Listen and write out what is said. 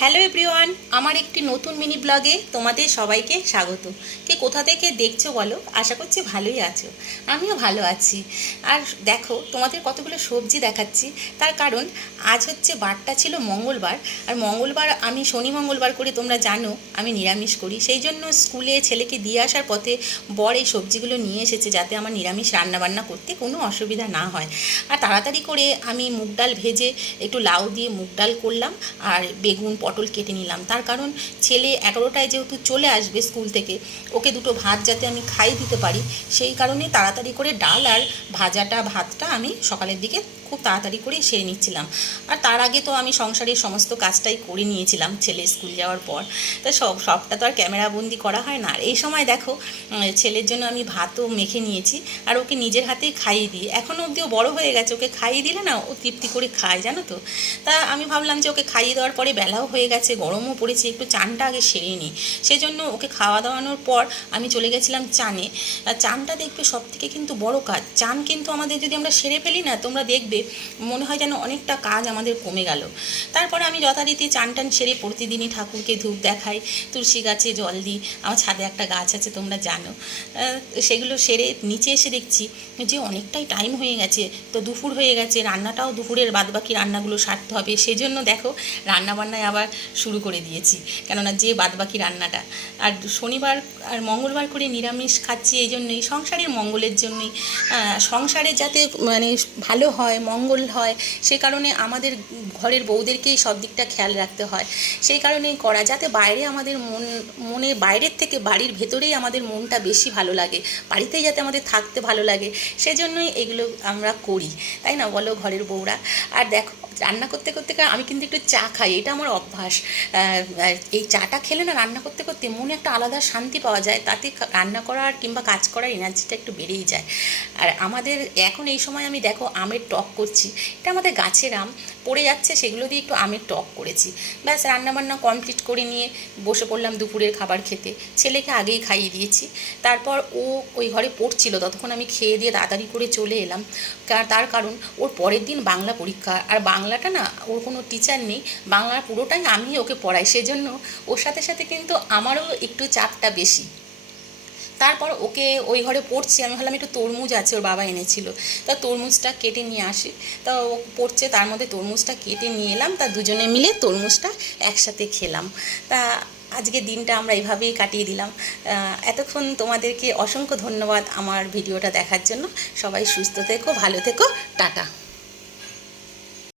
Hello everyone, আমার একটি নতুন মিনি ব্লগে তোমাদের সবাইকে স্বাগত। কে কোথা থেকে দেখছ বলো? আশা করছি ভালোই আছো। আমিও ভালো আছি। আর দেখো, তোমাদের কতগুলো সবজি দেখাচ্ছি। তার কারণ, আজ হচ্ছে বারটা ছিল মঙ্গলবার। আর মঙ্গলবার আমি শনি মঙ্গলবার করে তোমরা জানো, আমি নিরামিষ করি। সেই জন্য স্কুলে ছেলেকে দিয়ে আসার পথে বর এই সবজিগুলো নিয়ে এসেছে যাতে আমার নিরামিষ রান্নাবান্না করতে কোনো অসুবিধা না হয়। আর তাড়াতাড়ি করে আমি মুগ ডাল ভেজে একটু লাউ দিয়ে মুগ ডাল করলাম। আর বেগুন পটল কেটে নিলাম। তার কারণ ছেলে এগারোটায় যেহেতু চলে আসবে স্কুল থেকে, ওকে দুটো ভাত যাতে আমি খাই দিতে পারি, সেই কারণে তাড়াতাড়ি করে ডাল আর ভাজাটা, ভাতটা আমি সকালের দিকে খুব তাড়াতাড়ি করেই সেরে নিচ্ছিলাম। আর তার আগে তো আমি সংসারের সমস্ত কাজটাই করে নিয়েছিলাম ছেলে স্কুল যাওয়ার পর। তা সব, সবটা তো আর ক্যামেরাবন্দি করা হয় না। আর এই সময় দেখো ছেলের জন্য আমি ভাতও মেখে নিয়েছি আর ওকে নিজের হাতেই খাইয়ে দিই। এখনও অবধিও বড় হয়ে গেছে, ওকে খাইয়ে দিলে না ও তৃপ্তি করে খায়, জানো তো? তা আমি ভাবলাম যে ওকে খাইয়ে দেওয়ার পরে বেলাও হয়ে গেছে, গরমও পড়েছে, একটু চানটা আগে সেরে নিই। সেজন্য ওকে খাওয়া দাওয়ানোর পর আমি চলে গেছিলাম চানে। চানটা দেখবে সব থেকে কিন্তু বড় কাজ। চান কিন্তু আমাদের যদি আমরা সেরে ফেলি না, তোমরা দেখবে মনে হয় যেন অনেকটা কাজ আমাদের কমে গেল। তারপরে আমি যথারীতি চান টান সেরে প্রতিদিনই ঠাকুরকে ধূপ দেখাই, তুলসী গাছে জল দিই, আমার ছাদে একটা গাছ আছে তোমরা জানো। সেগুলো সেরে নিচে এসে দেখছি যে অনেকটাই টাইম হয়ে গেছে, তো দুপুর হয়ে গেছে, রান্নাটাও দুপুরের বাদবাকি রান্নাগুলো সারতে হবে, সেজন্য দেখো রান্নাবান্নায় আবার শুরু করে দিয়েছি। কেননা যে বাদবাকি রান্নাটা, আর শনিবার আর মঙ্গলবার করে নিরামিষ খাচ্ছি, এই জন্যই, সংসারের মঙ্গলের জন্যই। সংসারে যাতে মানে ভালো হয়, মঙ্গল হয়, সে কারণে আমাদের ঘরের বউদেরকেই সব দিকটা খেয়াল রাখতে হয়। সেই কারণেই করা, যাতে বাইরে আমাদের মন, মনে, বাইরের থেকে বাড়ির ভেতরেই আমাদের মনটা বেশি ভালো লাগে, বাড়িতেই যাতে আমাদের থাকতে ভালো লাগে, সেজন্যই এগুলো আমরা করি, তাই না? বলো ঘরের বউরা। আর দেখো, রান্না করতে করতে আমি কিন্তু একটু চা খাই, এটা আমার অভ্যাস। এই চাটা খেলে না, রান্না করতে করতে মনে একটা আলাদা শান্তি পাওয়া যায়, তাতে রান্না করার কিংবা কাজ করার এনার্জিটা একটু বেড়েই যায়। আর আমাদের এখন এই সময় আমি দেখো আমের টক করছি। এটা আমাদের গাছের আম। পড়ে যাচ্ছে, সেগুলো দিয়ে একটু আমের টক করেছি। ব্যাস, রান্নাবান্না কমপ্লিট করে নিয়ে বসে পড়লাম দুপুরের খাবার খেতে। ছেলেকে আগেই খাইয়ে দিয়েছি। তারপর ও ওই ঘরে পড়ছিল, ততক্ষণ আমি খেয়ে দিয়ে তাড়াতাড়ি করে চলে এলাম। তার কারণ, ওর পরের দিন বাংলা পরীক্ষা। আর বাংলাটা না, ওর কোনো টিচার নেই। বাংলার পুরোটাই আমি ওকে পড়াই। সেজন্য ওর সাথে সাথে কিন্তু আমারও একটু চাপটা বেশি। তারপর ওকে ওই ঘরে পড়ছি, আমি ভাবলাম একটু তরমুজ আছে, ওর বাবা এনেছিল। তা তরমুজটা কেটে নিয়ে আসি। তা ও পড়ছে, তার মধ্যে তরমুজটা কেটে নিয়ে এলাম, তা দুজনে মিলে তরমুজটা একসাথে খেলাম। তা আজকে দিনটা আমরা এইভাবেই কাটিয়ে দিলাম। এতক্ষণ তোমাদেরকে অসংখ্য ধন্যবাদ আমার ভিডিওটা দেখার জন্য। সবাই সুস্থ থেকো, ভালো থেকো, টাটা।